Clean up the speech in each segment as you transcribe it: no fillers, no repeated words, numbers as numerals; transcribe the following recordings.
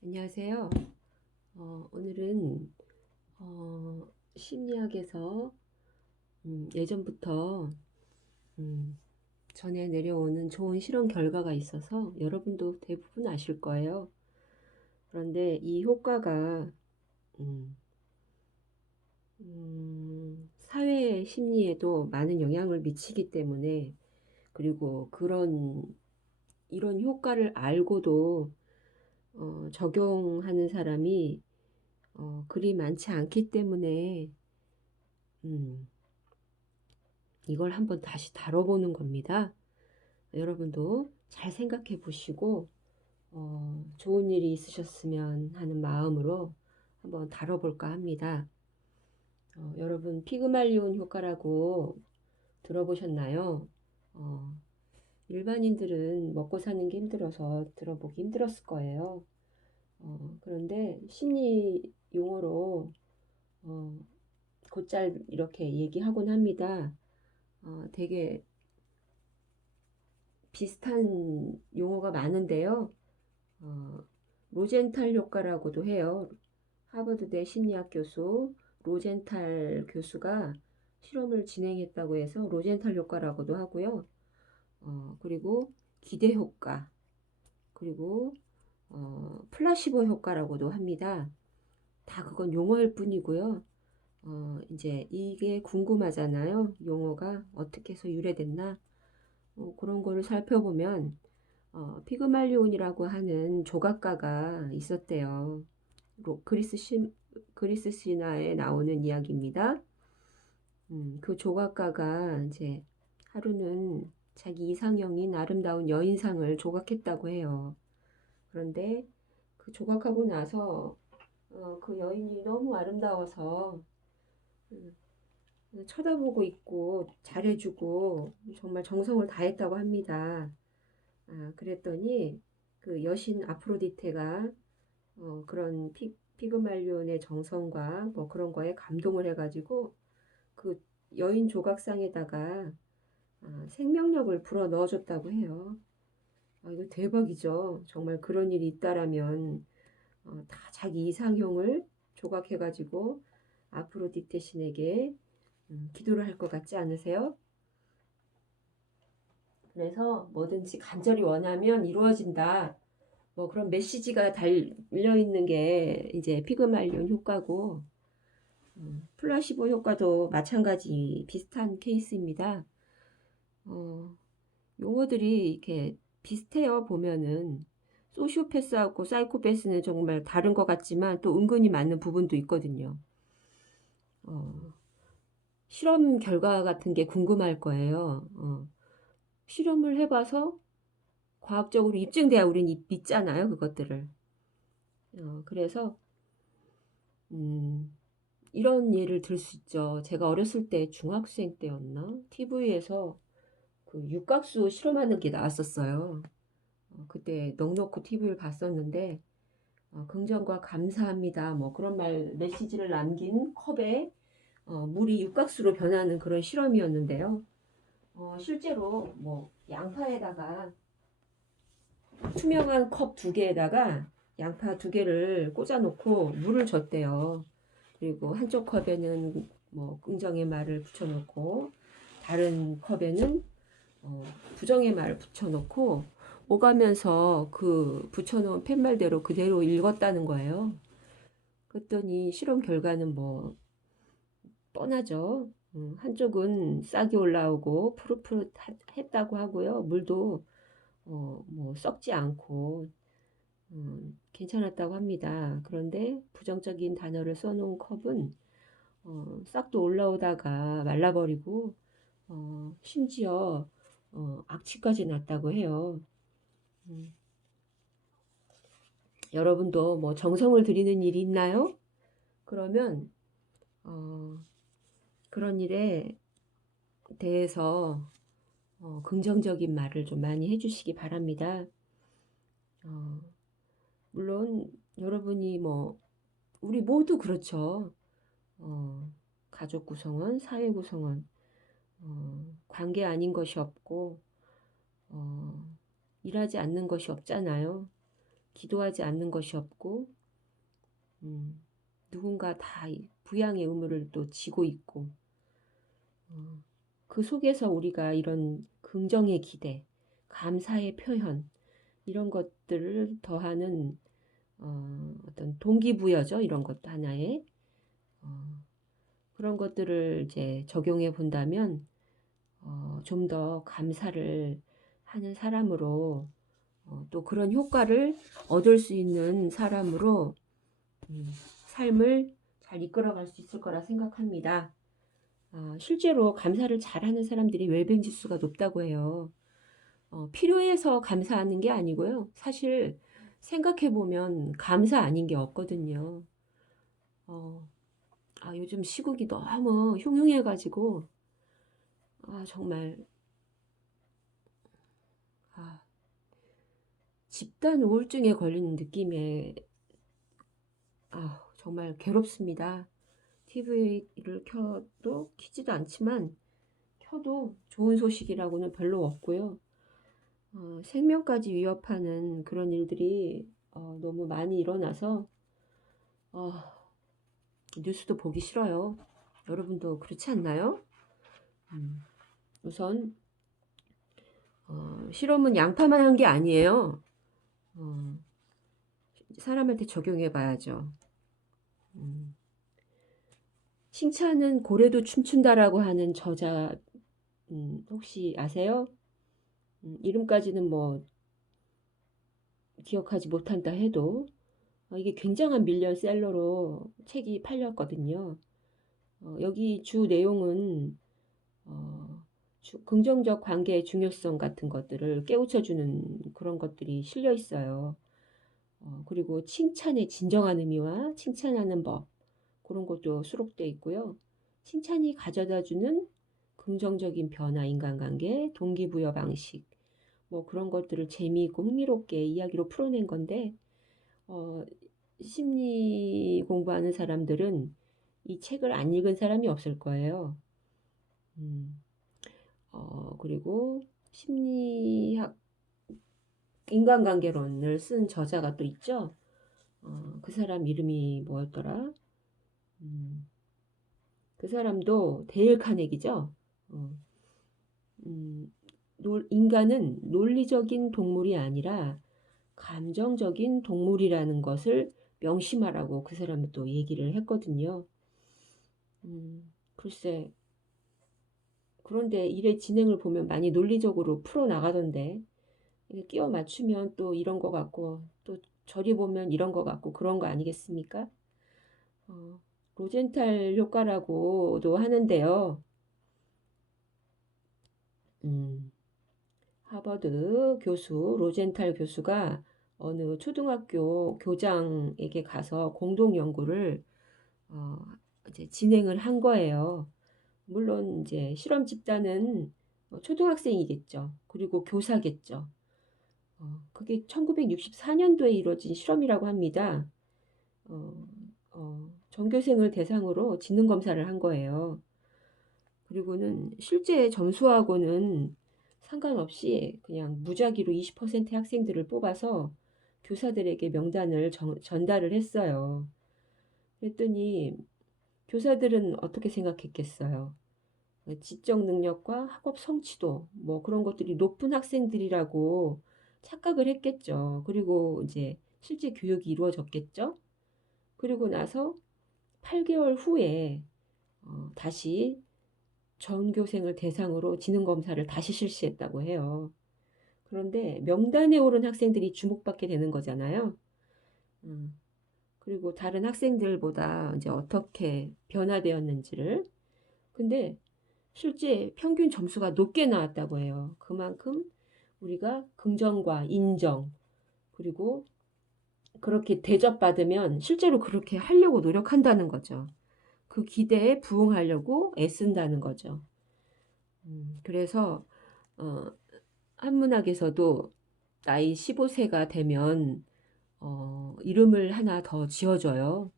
안녕하세요. 오늘은 심리학에서 예전부터 음, 전해 내려오는 좋은 실험 결과가 있어서 여러분도 대부분 아실 거예요. 그런데 이 효과가 음, 사회 심리에도 많은 영향을 미치기 때문에, 그리고 이런 효과를 알고도 적용하는 사람이 그리 많지 않기 때문에 음, 이걸 한번 다시 다뤄보는 겁니다. 여러분도 잘 생각해 보시고 좋은 일이 있으셨으면 하는 마음으로 한번 다뤄볼까 합니다. 여러분 피그말리온 효과라고 들어보셨나요? 어, 일반인들은 먹고 사는 게 힘들어서 들어보기 힘들었을 거예요. 그런데 심리 용어로 어, 곧잘 이렇게 얘기하곤 합니다. 되게 비슷한 용어가 많은데요. 어, 로젠탈 효과라고도 해요. 하버드대 심리학 교수 로젠탈 교수가 실험을 진행했다고 해서 로젠탈 효과라고도 하고요. 그리고 기대 효과, 그리고 플라시보 효과라고도 합니다. 다 그건 용어일 뿐이고요. 이제 이게 궁금하잖아요. 용어가 어떻게 해서 유래됐나? 그런 거를 살펴보면 피그말리온이라고 하는 조각가가 있었대요. 그리스 신화에 나오는 이야기입니다. 그 조각가가 이제 하루는 자기 이상형인 아름다운 여인상을 조각했다고 해요. 그런데 그 조각하고 나서 그 여인이 너무 아름다워서 음, 쳐다보고 있고 잘해주고 정말 정성을 다했다고 합니다. 그랬더니 그 여신 아프로디테가 그런 피그말리온의 정성과 뭐 그런 거에 감동을 해가지고 그 여인 조각상에다가 생명력을 불어 넣어줬다고 해요. 이거 대박이죠. 정말 그런 일이 있다라면 다 자기 이상형을 조각해가지고 아프로디테 신에게 기도를 할 것 같지 않으세요? 그래서 뭐든지 간절히 원하면 이루어진다. 뭐 그런 메시지가 달려 있는 게 이제 피그말리온 효과고, 플라시보 효과도 마찬가지 비슷한 케이스입니다. 어, 용어들이 이렇게 비슷해요. 보면은 소시오패스하고 사이코패스는 정말 다른 것 같지만 또 은근히 맞는 부분도 있거든요. 어, 실험 결과 같은 게 궁금할 거예요. 실험을 해봐서 과학적으로 입증돼야 우린 믿잖아요, 그것들을. 그래서 음, 이런 예를 들 수 있죠. 제가 어렸을 때 중학생 때였나? TV에서 그 육각수 실험하는 게 나왔었어요. 그때 넉넉히 TV를 봤었는데 긍정과 감사합니다. 뭐 그런 말 메시지를 남긴 컵에 물이 육각수로 변하는 그런 실험이었는데요. 실제로 뭐 양파에다가 투명한 컵 두 개에다가 양파 두 개를 꽂아놓고 물을 줬대요. 그리고 한쪽 컵에는 뭐 긍정의 말을 붙여놓고 다른 컵에는 부정의 말을 붙여놓고 오가면서 그 붙여놓은 팻말대로 그대로 읽었다는 거예요. 그랬더니 실험 결과는 뭐 뻔하죠. 한쪽은 싹이 올라오고 푸릇푸릇했다고 하고요. 물도 뭐 썩지 않고 괜찮았다고 합니다. 그런데 부정적인 단어를 써놓은 컵은 싹도 올라오다가 말라버리고 심지어 악취까지 났다고 해요. 음, 여러분도 뭐 정성을 들이는 일이 있나요? 그러면 어, 그런 일에 대해서 긍정적인 말을 좀 많이 해주시기 바랍니다. 어, 물론 여러분이 뭐 우리 모두 그렇죠. 어, 가족 구성원, 사회 구성원, 관계 아닌 것이 없고 어, 일하지 않는 것이 없잖아요. 기도하지 않는 것이 없고 누군가 다 부양의 의무를 또 지고 있고 그 속에서 우리가 이런 긍정의 기대, 감사의 표현 이런 것들을 더하는 어떤 동기부여죠. 이런 것도 하나의 그런 것들을 이제 적용해 본다면 좀 더 감사를 하는 사람으로 또 그런 효과를 얻을 수 있는 사람으로 삶을 잘 이끌어갈 수 있을 거라 생각합니다. 실제로 감사를 잘하는 사람들이 웰빙 지수가 높다고 해요. 필요해서 감사하는 게 아니고요. 사실 생각해보면 감사 아닌 게 없거든요. 요즘 시국이 너무 흉흉해가지고 정말 집단 우울증에 걸리는 느낌에 정말 괴롭습니다. TV를 켜도 키지도 않지만 켜도 좋은 소식이라고는 별로 없고요. 생명까지 위협하는 그런 일들이 너무 많이 일어나서 뉴스도 보기 싫어요. 여러분도 그렇지 않나요? 우선 실험은 양파만 한 게 아니에요. 사람한테 적용해 봐야죠. 칭찬은 고래도 춤춘다라고 하는 저자 혹시 아세요? 이름까지는 뭐 기억하지 못한다 해도 이게 굉장한 밀리언셀러로 책이 팔렸거든요. 여기 주 내용은 긍정적 관계의 중요성 같은 것들을 깨우쳐주는 그런 것들이 실려 있어요. 그리고 칭찬의 진정한 의미와 칭찬하는 법 그런 것도 수록되어 있고요. 칭찬이 가져다주는 긍정적인 변화, 인간관계, 동기부여 방식 뭐 그런 것들을 재미있고 흥미롭게 이야기로 풀어낸 건데 심리 공부하는 사람들은 이 책을 안 읽은 사람이 없을 거예요. 그리고 심리학 인간관계론을 쓴 저자가 또 있죠. 그 사람 이름이 뭐였더라? 그 사람도 데일 카네기죠. 인간은 논리적인 동물이 아니라 감정적인 동물이라는 것을 명심하라고 그 사람이 또 얘기를 했거든요. 글쎄 그런데 일의 진행을 보면 많이 논리적으로 풀어나가던데 끼워 맞추면 또 이런 거 같고 또 저리 보면 이런 거 같고 그런 거 아니겠습니까? 로젠탈 효과라고도 하는데요. 하버드 교수 로젠탈 교수가 어느 초등학교 교장에게 가서 공동 연구를 이제 진행을 한 거예요. 물론 이제 실험 집단은 초등학생이겠죠. 그리고 교사겠죠. 그게 1964년도에 이루어진 실험이라고 합니다. 전교생을 대상으로 지능 검사를 한 거예요. 그리고는 실제 점수하고는 상관없이 그냥 무작위로 20%의 학생들을 뽑아서 교사들에게 명단을 전달을 했어요. 그랬더니 교사들은 어떻게 생각했겠어요? 지적 능력과 학업 성취도 뭐 그런 것들이 높은 학생들이라고 착각을 했겠죠. 그리고 이제 실제 교육이 이루어졌겠죠. 그리고 나서 8개월 후에 다시 전교생을 대상으로 지능검사를 다시 실시했다고 해요. 그런데 명단에 오른 학생들이 주목받게 되는 거잖아요. 그리고 다른 학생들보다 이제 어떻게 변화되었는지를. 근데 실제 평균 점수가 높게 나왔다고 해요. 그만큼 우리가 긍정과 인정 그리고 그렇게 대접받으면 실제로 그렇게 하려고 노력한다는 거죠. 그 기대에 부응하려고 애쓴다는 거죠. 그래서 한문학에서도 나이 15세가 되면 이름을 하나 더 지어줘요.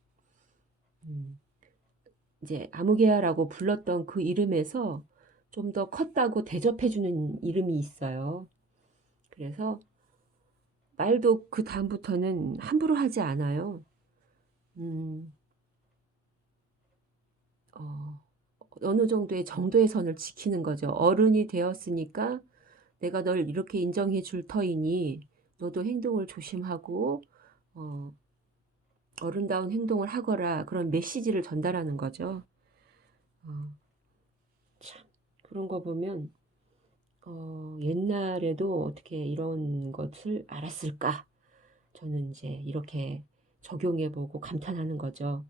이제 아무개야라고 불렀던 그 이름에서 좀 더 컸다고 대접해주는 이름이 있어요. 그래서 말도 그 다음부터는 함부로 하지 않아요. 음, 어, 어느 정도의 정도의 선을 지키는 거죠. 어른이 되었으니까 내가 널 이렇게 인정해 줄 터이니 너도 행동을 조심하고 어, 어른다운 행동을 하거라, 그런 메시지를 전달하는 거죠. 어, 참 그런 거 보면 옛날에도 어떻게 이런 것을 알았을까? 저는 이제 이렇게 적용해보고 감탄하는 거죠.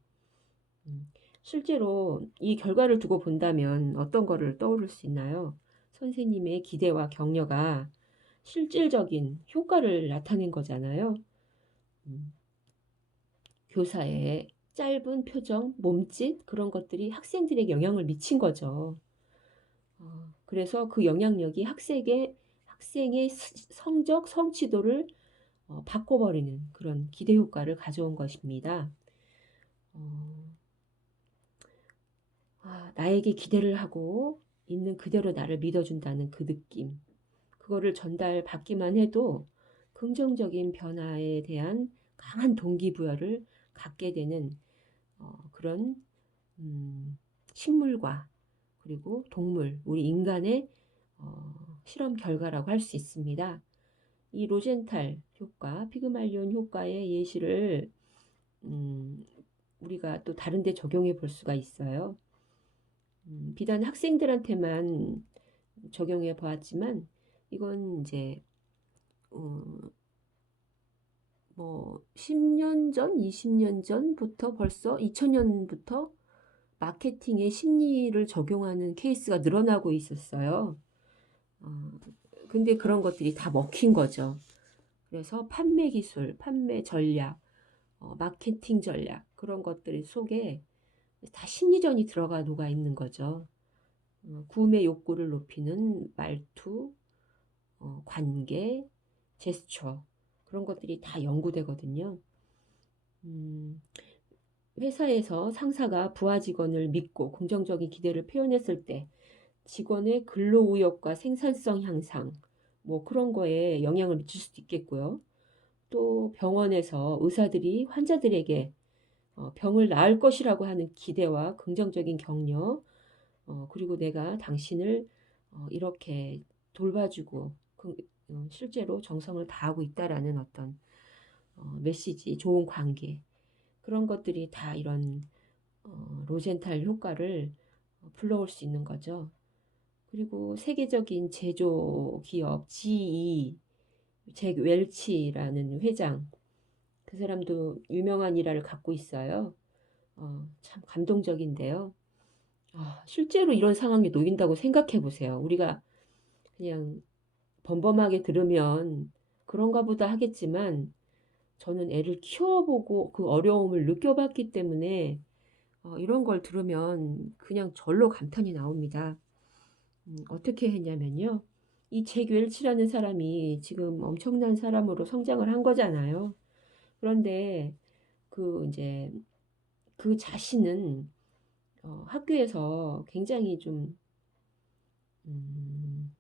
음, 실제로 이 결과를 두고 본다면 어떤 거를 떠오를 수 있나요? 선생님의 기대와 격려가 실질적인 효과를 나타낸 거잖아요. 음, 교사의 짧은 표정, 몸짓, 그런 것들이 학생들에게 영향을 미친 거죠. 그래서 그 영향력이 학생의 성적, 성취도를 바꿔버리는 그런 기대 효과를 가져온 것입니다. 어, 나에게 기대를 하고 있는 그대로 나를 믿어준다는 그 느낌. 그거를 전달받기만 해도 긍정적인 변화에 대한 강한 동기부여를 갖게 되는 그런 식물과 그리고 동물, 우리 인간의 실험 결과라고 할 수 있습니다. 이 로젠탈 효과, 피그말리온 효과의 예시를 음, 우리가 또 다른 데 적용해 볼 수가 있어요. 비단 학생들한테만 적용해 보았지만 이건 이제 어, 뭐 10년 전, 20년 전부터 벌써 2000년부터 마케팅의 심리를 적용하는 케이스가 늘어나고 있었어요. 어, 근데 그런 것들이 다 먹힌 거죠. 그래서 판매 기술, 판매 전략, 마케팅 전략, 그런 것들 속에 다 심리전이 들어가 녹아 있는 거죠. 구매 욕구를 높이는 말투, 관계, 제스처, 그런 것들이 다 연구되거든요. 음, 회사에서 상사가 부하 직원을 믿고 긍정적인 기대를 표현했을 때 직원의 근로의욕과 생산성 향상, 뭐 그런 거에 영향을 미칠 수도 있겠고요. 또 병원에서 의사들이 환자들에게 병을 나을 것이라고 하는 기대와 긍정적인 격려, 그리고 내가 당신을 이렇게 돌봐주고 실제로 정성을 다하고 있다라는 어떤 메시지, 좋은 관계, 그런 것들이 다 이런 로젠탈 효과를 불러올 수 있는 거죠. 그리고 세계적인 제조 기업 GE, 잭 웰치라는 회장, 그 사람도 유명한 일화를 갖고 있어요. 참 감동적인데요. 실제로 이런 상황에 놓인다고 생각해 보세요. 우리가 그냥 범범하게 들으면 그런가 보다 하겠지만 저는 애를 키워보고 그 어려움을 느껴봤기 때문에 이런 걸 들으면 그냥 절로 감탄이 나옵니다. 어떻게 했냐면요. 이 잭 웰치라는 사람이 지금 엄청난 사람으로 성장을 한 거잖아요. 그런데 그 이제 그 자신은 학교에서 굉장히 좀 음,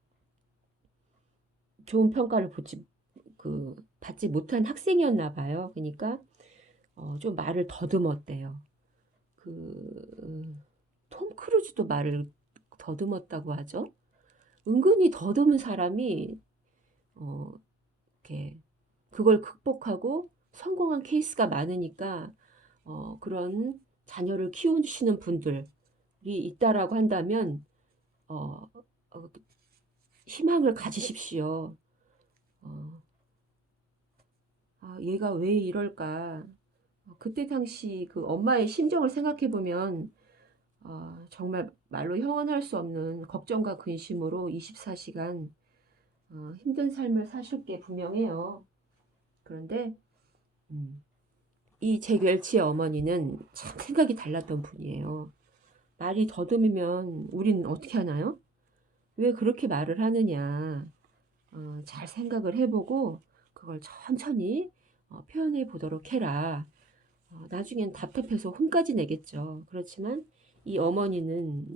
좋은 평가를 받지 못한 학생이었나 봐요. 그러니까 좀 말을 더듬었대요. 톰 크루즈도 말을 더듬었다고 하죠. 은근히 더듬은 사람이 어, 이렇게 그걸 극복하고 성공한 케이스가 많으니까 그런 자녀를 키우시는 분들이 있다라고 한다면 어, 어, 희망을 가지십시오. 어, 얘가 왜 이럴까? 그때 당시 그 엄마의 심정을 생각해 보면 정말 말로 형언할 수 없는 걱정과 근심으로 24시간 힘든 삶을 사실 게 분명해요. 그런데 이잭 웰치의 어머니는 참 생각이 달랐던 분이에요. 말이 더듬으면 우린 어떻게 하나요? 왜 그렇게 말을 하느냐? 잘 생각을 해보고 그걸 천천히 표현해 보도록 해라. 나중엔 답답해서 혼까지 내겠죠. 그렇지만 이 어머니는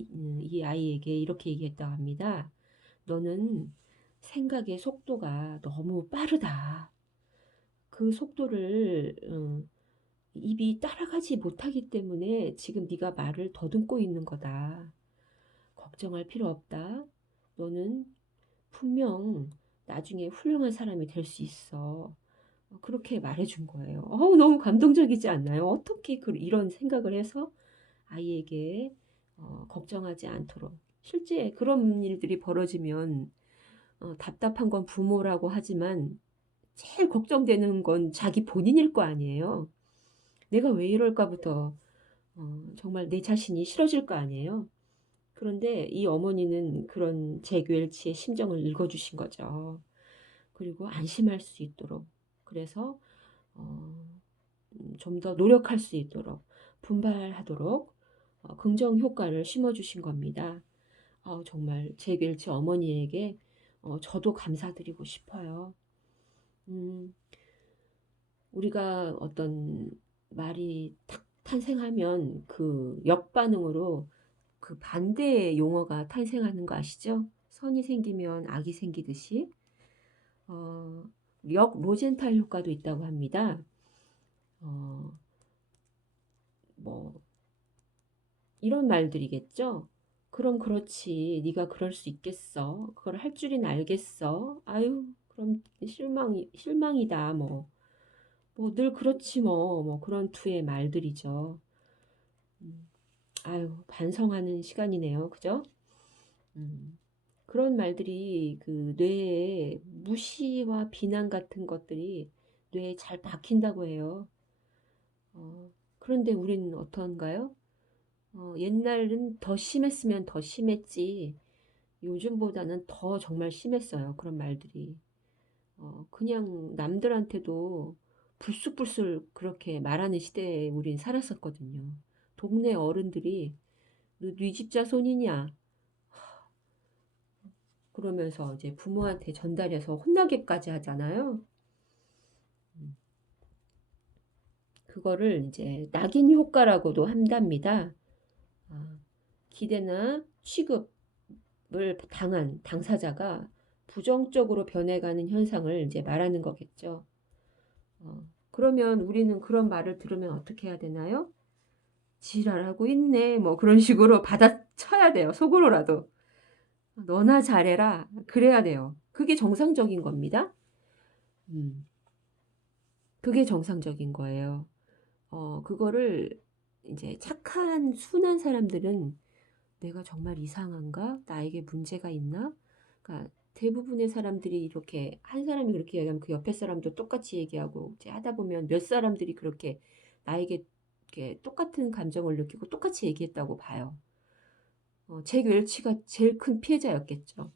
이 아이에게 이렇게 얘기했다고 합니다. 너는 생각의 속도가 너무 빠르다. 그 속도를 입이 따라가지 못하기 때문에 지금 네가 말을 더듬고 있는 거다. 걱정할 필요 없다. 너는 분명 나중에 훌륭한 사람이 될 수 있어. 그렇게 말해준 거예요. 너무 감동적이지 않나요? 어떻게 이런 생각을 해서 아이에게 걱정하지 않도록. 실제 그런 일들이 벌어지면 답답한 건 부모라고 하지만 제일 걱정되는 건 자기 본인일 거 아니에요. 내가 왜 이럴까부터 정말 내 자신이 싫어질 거 아니에요. 그런데 이 어머니는 그런 재규엘치의 심정을 읽어주신 거죠. 그리고 안심할 수 있도록. 그래서 좀 더 노력할 수 있도록 분발하도록 긍정 효과를 심어주신 겁니다. 정말 재규엘치 어머니에게 저도 감사드리고 싶어요. 음, 우리가 어떤 말이 탁 탄생하면 그 역반응으로 그 반대의 용어가 탄생하는 거 아시죠? 선이 생기면 악이 생기듯이 어, 역 로젠탈 효과도 있다고 합니다. 어, 뭐 이런 말들이겠죠. 그럼 그렇지. 네가 그럴 수 있겠어. 그걸 할 줄은 알겠어. 아유, 그럼 실망이다. 뭐 늘 그렇지 뭐 그런 투의 말들이죠. 음, 아유, 반성하는 시간이네요. 그죠? 음, 그런 말들이 그 뇌에 무시와 비난 같은 것들이 뇌에 잘 박힌다고 해요. 그런데 우리는 어떤가요? 옛날은 더 심했으면 더 심했지. 요즘보다는 더 정말 심했어요. 그런 말들이. 그냥 남들한테도 불쑥불쑥 그렇게 말하는 시대에 우린 살았었거든요. 동네 어른들이 너 네 집 자손이냐? 그러면서 이제 부모한테 전달해서 혼나게까지 하잖아요. 음, 그거를 이제 낙인 효과라고도 한답니다. 아, 기대나 취급을 당한 당사자가 부정적으로 변해가는 현상을 이제 말하는 거겠죠. 그러면 우리는 그런 말을 들으면 어떻게 해야 되나요? 지랄하고 있네. 뭐 그런 식으로 받아쳐야 돼요. 속으로라도. 너나 잘해라. 그래야 돼요. 그게 정상적인 겁니다. 음, 그게 정상적인 거예요. 그거를 이제 착한 순한 사람들은 내가 정말 이상한가? 나에게 문제가 있나? 그러니까 대부분의 사람들이 이렇게 한 사람이 그렇게 얘기하면 그 옆에 사람도 똑같이 얘기하고 이제 하다 보면 몇 사람들이 그렇게 나에게 이렇게 똑같은 감정을 느끼고 똑같이 얘기했다고 봐요. 잭 웰치가 제일 큰 피해자였겠죠.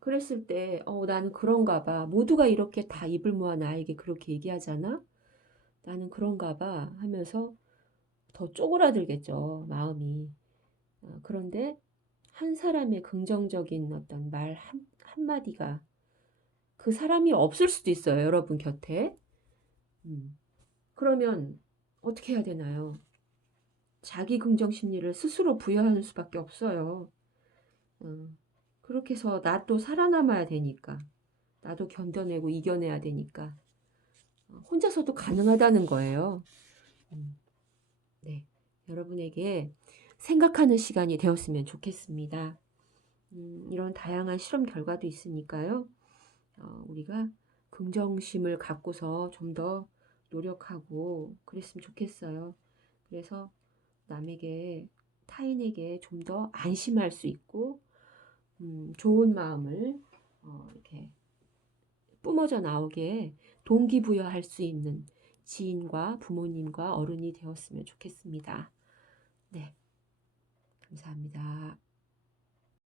그랬을 때, 나는 그런가 봐. 모두가 이렇게 다 입을 모아 나에게 그렇게 얘기하잖아? 나는 그런가 봐 하면서 더 쪼그라들겠죠, 마음이. 그런데 한 사람의 긍정적인 어떤 말 한마디가 그 사람이 없을 수도 있어요, 여러분 곁에. 음, 그러면 어떻게 해야 되나요? 자기 긍정 심리를 스스로 부여하는 수밖에 없어요. 그렇게 해서 나 또 살아남아야 되니까. 나도 견뎌내고 이겨내야 되니까. 혼자서도 가능하다는 거예요. 음, 네. 여러분에게 생각하는 시간이 되었으면 좋겠습니다. 이런 다양한 실험 결과도 있으니까요. 우리가 긍정심을 갖고서 좀 더 노력하고 그랬으면 좋겠어요. 그래서 남에게, 타인에게 좀 더 안심할 수 있고, 좋은 마음을 이렇게 뿜어져 나오게 동기부여할 수 있는 지인과 부모님과 어른이 되었으면 좋겠습니다. 네, 감사합니다.